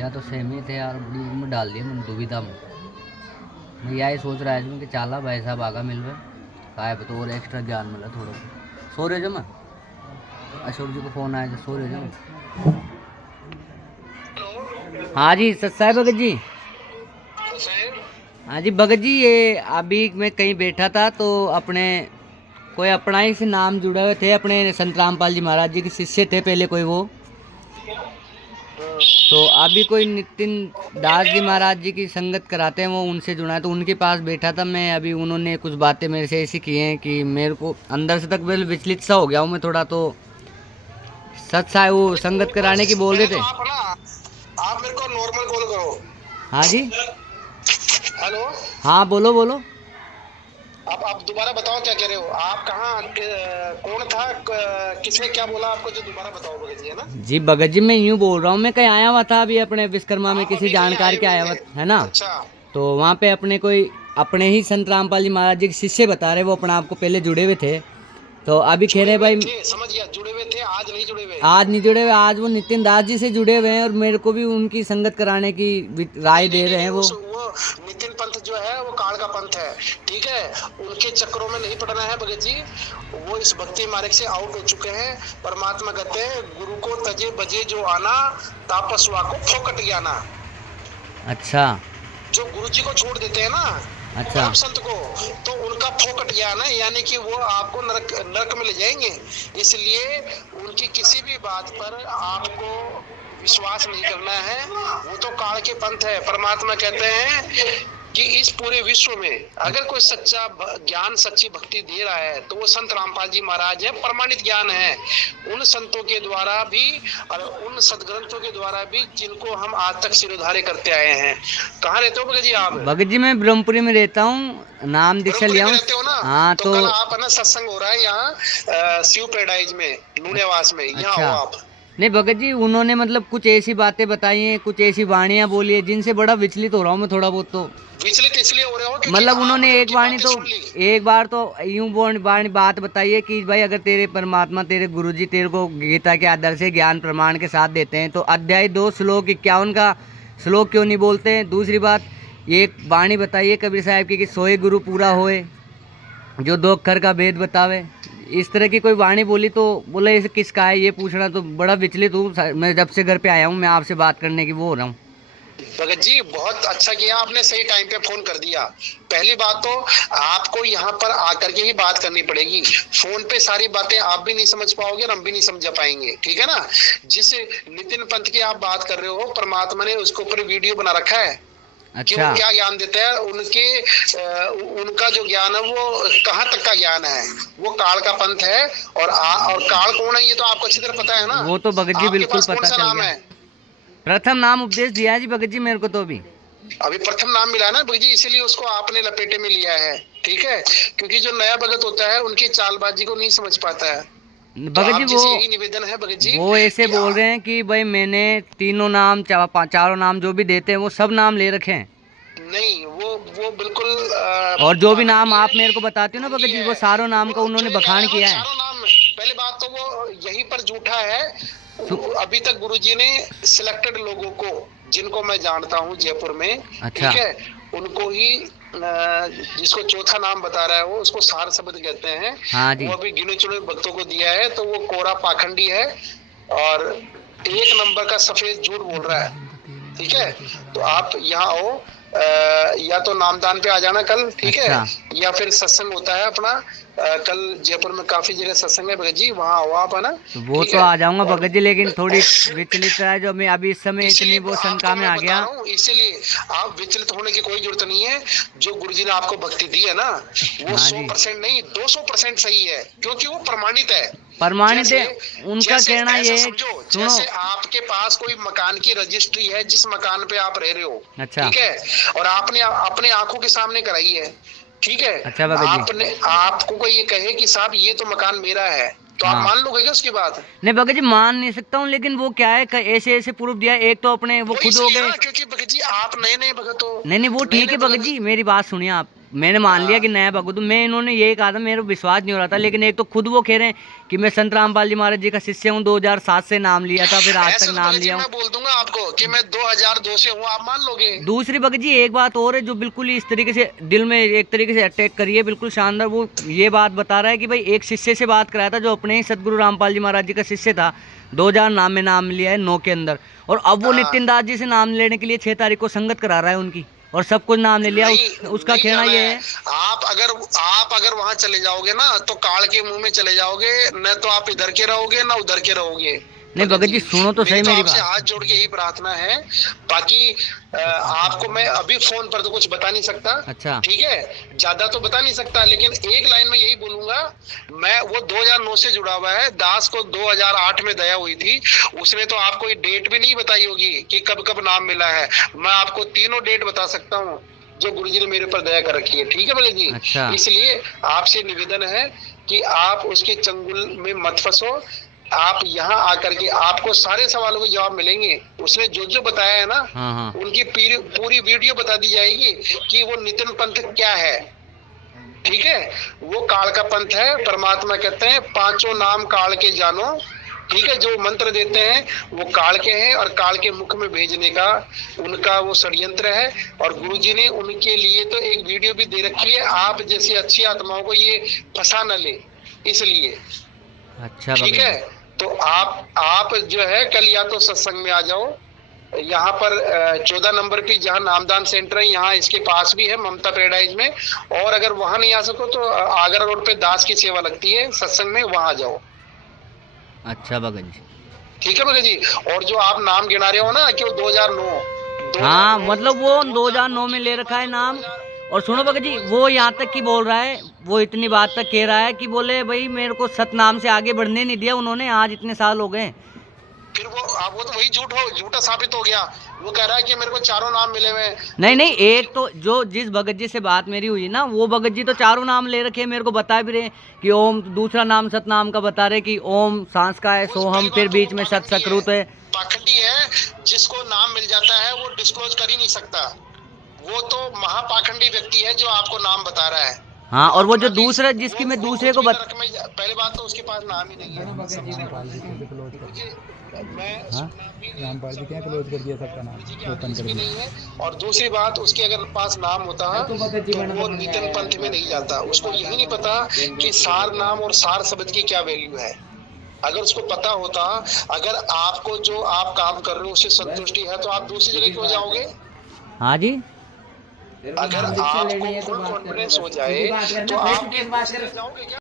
या तो सहमी थे यार, बड़ी में डाल दिया मैंने दुविधा में। मैं यही सोच रहा है कि चाला भाई साहब आगा मिल रहे काय तो और एक्स्ट्रा ज्ञान मिला थोड़ा सा। सो रहे जो मैं अशोक जी को फ़ोन आया, सो रहे जो। हाँ जी साहब भगत जी। हाँ जी भगत जी, ये अभी मैं कहीं बैठा था तो अपने कोई अपना ही से नाम जुड़े हुए थे, अपने संत रामपाल जी महाराज जी के शिष्य थे पहले कोई वो। तो अभी कोई नितिन दास जी महाराज जी की संगत कराते हैं, वो उनसे जुड़ा है, तो उनके पास बैठा था मैं अभी। उन्होंने कुछ बातें मेरे से ऐसी की हैं कि मेरे को अंदर से तक बिल्कुल विचलित सा हो गया हूँ मैं थोड़ा। तो सच सा है, वो संगत कराने की बोल रहे थे। आप मेरे को नॉर्मल कॉल करो। हाँ जी। हेलो। हाँ बोलो बोलो। आप दोबारा बताओ क्या कह रहे हो। आप कहाँ कौन था, किसने क्या बोला आपको, जो दोबारा बताओ भगत जी, है ना। जी भगत जी मैं यूँ बोल रहा हूँ, मैं कहीं आया हुआ था अभी अपने विश्वकर्मा में, आप किसी अभी कहीं जानकार आए के हुए आया हुआ हैं? है ना। अच्छा। तो वहाँ पे अपने कोई अपने ही संत रामपाल जी महाराज जी के शिष्य बता रहे, वो अपना आपको पहले जुड़े हुए थे। तो अभी कह जुड़े रहे हुए भाई थे, समझ गया, जुड़े हुए थे, आज नहीं जुड़े हुए। आज नहीं जुड़े हुए, आज वो नितिन दास जी से जुड़े हुए हैं और मेरे को भी उनकी संगत कराने की राय नहीं दे नहीं नहीं रहे नहीं, हैं वो। वो नितिन पंथ जो है वो काल का पंथ है, ठीक है। उनके चक्रों में नहीं पड़ना है भगत जी। वो इस भक्ति मार्ग से आउट हो चुके हैं। परमात्मा कहते हैं, गुरु को तजे बजे जो आना, तापस्वा को फोकट ज्ञाना। अच्छा जो गुरु जी को छोड़ देते हैं ना, अच्छा। परम संत को, तो उनका फोकट ज्ञान है, यानी कि वो आपको नरक नरक में ले जाएंगे। इसलिए उनकी किसी भी बात पर आपको विश्वास नहीं करना है। वो तो काल के पंथ है। परमात्मा कहते हैं कि इस पूरे विश्व में अगर कोई सच्चा ज्ञान, सच्ची भक्ति दे रहा है तो वो संत रामपाल जी महाराज है। प्रमाणित ज्ञान है उन संतों के द्वारा भी और उन सदग्रंथों के द्वारा भी, जिनको हम आज तक सिरोधार्य करते आए हैं। कहाँ रहते हो भगत जी आप? भगत जी मैं ब्रह्मपुरी में रहता हूँ, नाम दीक्षा ब्रह्मपुरी लिया में हूँ। रहते हो ना। हाँ तो तो कल आप है ना, सत्संग हो रहा है यहाँ शिव पैराडाइज में, लूनेवास में, यहाँ अच्छा। आओ आप। नहीं भगत जी, उन्होंने मतलब कुछ ऐसी बातें बताई हैं, कुछ ऐसी वाणियाँ बोली है जिनसे बड़ा विचलित हो रहा हूँ मैं थोड़ा बहुत। तो विचलित इसलिए हो रहे हो क्योंकि मतलब उन्होंने आपने एक उनकी वाणी बातें तो सुन ली। एक बार तो यूं वाणी बात बताई है कि भाई अगर तेरे परमात्मा तेरे गुरुजी तेरे को गीता के आदर्श से ज्ञान प्रमाण के साथ देते हैं तो अध्याय 2 श्लोक 51 का श्लोक क्यों नहीं बोलते हैं। दूसरी बात, ये एक वाणी बताइए कबीर साहब की कि सोए गुरु पूरा होए, जो दो अक्षर का भेद बतावे। इस तरह की कोई वाणी बोली तो बोले इसे किसका है, ये पूछना तो बड़ा विचलित हूँ मैं। जब से घर पे आया हूँ मैं आपसे बात करने की वो हो रहा हूँ। भगत जी बहुत अच्छा किया आपने, सही टाइम पे फोन कर दिया। पहली बात तो आपको यहाँ पर आकर के ही बात करनी पड़ेगी। फोन पे सारी बातें आप भी नहीं समझ पाओगे और हम भी नहीं समझ पाएंगे, ठीक है ना। जिस नितिन पंथ की आप बात कर रहे हो, परमात्मा ने उसके ऊपर वीडियो बना रखा है कि वो अच्छा क्या ज्ञान देते हैं। उनका जो ज्ञान है वो कहाँ तक का ज्ञान है। वो काल का पंथ है। और काल कौन है ये तो आपको अच्छी तरह पता है ना। वो तो भगत जी आपके बिल्कुल पास कौन पता सा चल नाम गया। है? प्रथम नाम उपदेश दिया है जी भगत जी मेरे को तो अभी। अभी प्रथम नाम मिला ना भगत जी, इसीलिए उसको आपने लपेटे में लिया है, ठीक है। क्योंकि जो नया भगत होता है उनकी चालबाजी को नहीं समझ पाता है। तो भगत जी आप वो जैसे यही निवेदन है भगत जी वो ऐसे कि बोल रहे हैं कि भाई मैंने तीनों नाम चारों नाम जो भी देते हैं वो सब नाम ले रखे हैं। नहीं, वो बिल्कुल और जो भी नाम पाखंडी है, आप मेरे को बताते हो ना भगत ढोंगी जी, है। वो सारों नाम का वो जो उन्होंने ये कह रहा बखान है वो किया है। चारों नाम, पहली बात तो वो यहीं पर झूठा है। सु- अभी तक गुरुजी ने सिलेक्टेड लोगों को, जिनको मैं जानता हूँ जयपुर में, अच्छा ठीक है, उनको ही जिसको चौथा नाम बता रहा है वो, उसको सार शब्द कहते हैं। हाँ वो जी। अभी गिने चुने भक्तों को दिया है, तो वो कोरा पाखंडी है और एक नंबर का सफेद झूठ बोल रहा है, ठीक है। तो आप यहाँ आओ, या तो नामदान पे आ जाना कल, ठीक है, अच्छा या फिर सत्संग होता है अपना कल जयपुर में काफी जगह सत्संग है भगत जी, वहाँ आओ आप, है ना, तो वो ठीक तो है। आ जाऊंगा और भगत जी, लेकिन थोड़ी विचलित है जो मैं अभी इस समय इतनी इसीलिए वो शंका आपको में मैं आ बता गया। रहा हूँ, इसीलिए आप विचलित होने की कोई जरूरत नहीं है। जो गुरुजी ने आपको भक्ति दी है ना, वो हाँ जी 100% नहीं 200% सही है, क्योंकि वो प्रमाणित है। प्रमाणित जैसे है। उनका जैसे कहना ऐसा ये है, समझो, सुनो। जैसे आपके पास कोई मकान की रजिस्ट्री है, जिस मकान पे आप रह रहे हो, अच्छा ठीक है, और आपने अपने आंखों के सामने कराई है, ठीक है। अच्छा भगत जी। आपने आपको कोई ये कहे कि साहब ये तो मकान मेरा है, तो आप हाँ मान लोगे क्या उसकी बात? नहीं भगत जी मान नहीं सकता हूँ, लेकिन वो क्या है ऐसे ऐसे प्रूफ दिया है। एक तो अपने वो वो खुद हो इसलिए गए। ना, क्योंकि भगत जी आप नए नए भगत हो। नहीं नहीं वो नए ठीक नए है भगत भगत। जी, मेरी बात सुनिए आप। मैंने मान लिया हाँ। कि नया भगत हूँ मैं, इन्होंने यही कहा था, मेरे को विश्वास नहीं हो रहा था। लेकिन एक तो खुद वो कह रहे हैं कि मैं संत रामपाल जी महाराज जी का शिष्य हूँ, 2007 से नाम लिया था, फिर आज तक ऐसे तो नाम भगत जी लिया हूँ। मैं बोल दूंगा आपको कि मैं 2002 से हूँ, आप मान लोगे? दूसरी भगत जी एक बात और है जो बिल्कुल ही इस तरीके से दिल में एक तरीके से अटैक करी है, बिल्कुल शानदार। वो ये बात बता रहा है कि भाई एक शिष्य से बात कराया था जो अपने ही सतगुरु रामपाल जी महाराज जी का शिष्य था, 2000 नाम में नाम लिया है 9 के अंदर, और अब वो नितिन दास जी से नाम लेने के लिए 6 तारीख को संगत करा रहा है उनकी, और सब कुछ नाम ले लिया। उसका कहना ये है, आप अगर वहां चले जाओगे ना तो काल के मुंह में चले जाओगे, न तो आप इधर के रहोगे ना उधर के रहोगे। नहीं भगत जी सुनो तो सही मेरी आपसे बात। हाथ जोड़ के यही प्रार्थना है, बाकी आपको मैं अभी फोन पर तो कुछ बता नहीं सकता। अच्छा ठीक है, ज्यादा तो बता नहीं सकता, लेकिन एक लाइन में यही बोलूंगा, मैं वो 2009 से जुड़ा हुआ है। दास को 2008 में दया हुई थी, उसने तो आपको ये डेट भी नहीं बताई होगी कि कब कब नाम मिला है। मैं आपको तीनों डेट बता सकता हूँ जो गुरुजी ने मेरे पर दया कर रखी है। ठीक है भगत जी? अच्छा। इसलिए आपसे निवेदन है कि आप उसके चंगुल में मत फंसो। आप यहाँ आकर के आपको सारे सवालों के जवाब मिलेंगे। उसने जो जो बताया है ना, हाँ। उनकी पूरी वीडियो बता दी जाएगी कि वो नितिन पंथ क्या है। ठीक है, वो काल का पंथ है। परमात्मा कहते हैं 5 नाम काल के जानो। ठीक है, जो मंत्र देते हैं वो काल के हैं और काल के मुख में भेजने का उनका वो षड्यंत्र है। और गुरुजी ने उनके लिए तो एक वीडियो भी दे रखी है, आप जैसी अच्छी आत्माओं को ये फंसा न ले, इसलिए। अच्छा ठीक है, तो आप जो है कल या तो सत्संग में आ जाओ, यहाँ पर 14 नंबर पे जहाँ नामदान सेंटर है, यहाँ इसके पास भी है ममता पैराडाइज में। और अगर वहां नहीं आ सको तो आगरा रोड पे दास की सेवा लगती है सत्संग में, वहां जाओ। अच्छा भगत जी। ठीक है भगत जी। और जो आप नाम गिना रहे हो ना कि वो 2009, हाँ मतलब वो 2009 में ले रखा है नाम। और सुनो भगत जी, वो यहाँ तक की बोल रहा है, वो इतनी बात तक कह रहा है कि बोले भाई मेरे को सतनाम से आगे बढ़ने नहीं दिया उन्होंने, आज इतने साल हो गए। फिर वो तो वही झूठा साबित हो गया। वो कह रहा है कि मेरे को 4 नाम मिले हुए। नहीं, एक तो जो जिस भगत जी से बात मेरी हुई ना, वो भगत जी तो 4 नाम ले रखे हैं, मेरे को बता भी रहे कि ओम, दूसरा नाम सतनाम का बता रहे कि ओम सांस का है, सोहम, फिर बीच में सत सकृत है। पाखंडी है, जिसको नाम मिल जाता है वो डिस्क्लोज कर ही नहीं सकता। वो तो महापाखंडी व्यक्ति है जो आपको नाम बता रहा है। हाँ, और वो जो दूसरा जिसकी मैं दूसरे को पहली बात तो उसके पास नाम ही नहीं है। रामपाल जी क्या क्लोज कर दिया सबका नाम, ओपन कर दिया। और दूसरी बात, उसके अगर पास नाम होता तो वो नितिन पंथ में नहीं जाता। उसको यही नहीं पता कि सार नाम और सार शब्द की क्या वैल्यू है। अगर उसको पता होता, अगर आपको जो आप काम कर रहे हो उससे संतुष्टि है, तो आप दूसरी जगह क्यों जाओगे? हाँ जी, अगर आपको फुल कॉन्फिडेंस हो जाए तो आप जाओगे क्या?